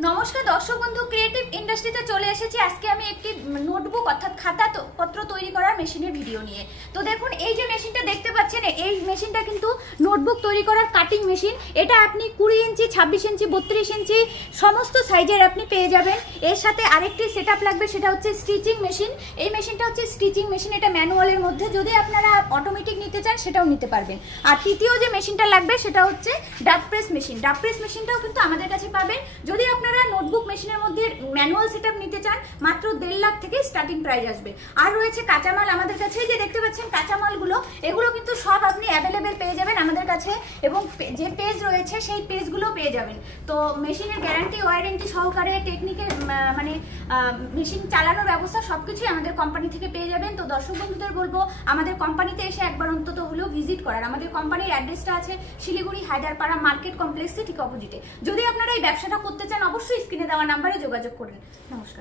নমস্কার দর্শক বন্ধু, ক্রিয়েটিভ ইন্ডাস্ট্রিতে চলে এসেছি। আজকে আমি একটি নোটবুক অর্থাৎ খাতা পত্র তৈরি করার মেশিনের ভিডিও নিয়ে। তো দেখুন, এই যে মেশিনটা দেখতে পাচ্ছেন, এই মেশিনটা কিন্তু নোটবুক তৈরি করার কাটিং মেশিন। এটা আপনি 20 ইঞ্চি, 26 ইঞ্চি, 32 ইঞ্চি সমস্ত সাইজের আপনি পেয়ে যাবেন। এর সাথে আরেকটি সেটআপ লাগবে, সেটা হচ্ছে স্টিচিং মেশিন। এই মেশিনটা হচ্ছে স্টিচিং মেশিন, এটা ম্যানুয়ালের মধ্যে। যদি আপনারা অটোমেটিক নিতে চান সেটাও নিতে পারবেন। আর তৃতীয় যে মেশিনটা লাগবে সেটা হচ্ছে ডাব প্রেস মেশিন। ডাব প্রেস মেশিনটাও কিন্তু আমাদের কাছে পাবেন। যদি আপনারা নোটবুক মেশিনের মধ্যে ম্যানুয়াল সেটআপ নিতে চান, মাত্র 1.5 লাখ থেকে স্টার্টিং প্রাইস আসবে। আর রয়েছে কাঁচামাল আমাদের কাছে, যে দেখতে পাচ্ছেন কাঁচামালগুলো, এগুলো কিন্তু সব আপনি অ্যাভেলেবেল পেয়ে যাবেন আমাদের কাছে। এবং যে পেজ রয়েছে সেই পেজগুলো পেয়ে যাবেন। তো মেশিনের গ্যারান্টি ওয়ারেন্টি সহকারে টেকনিকের মানে মেশিন চালানোর ব্যবস্থা সবকিছুই আমাদের কোম্পানি থেকে পেয়ে যাবেন। তো দর্শক বন্ধুদের বলবো আমাদের কোম্পানিতে এসে একবার অন্তত হলেও ভিজিট করার। আমাদের কোম্পানির অ্যাড্রেসটা আছে শিলিগুড়ি হায়দারপাড়া মার্কেট কমপ্লেক্সে ঠিক অপোজিটে। যদি আপনারা এই ব্যবসাটা করতে চান, অবশ্যই স্ক্রিনে দেওয়া নাম্বারে যোগাযোগ করুন। নমস্কার।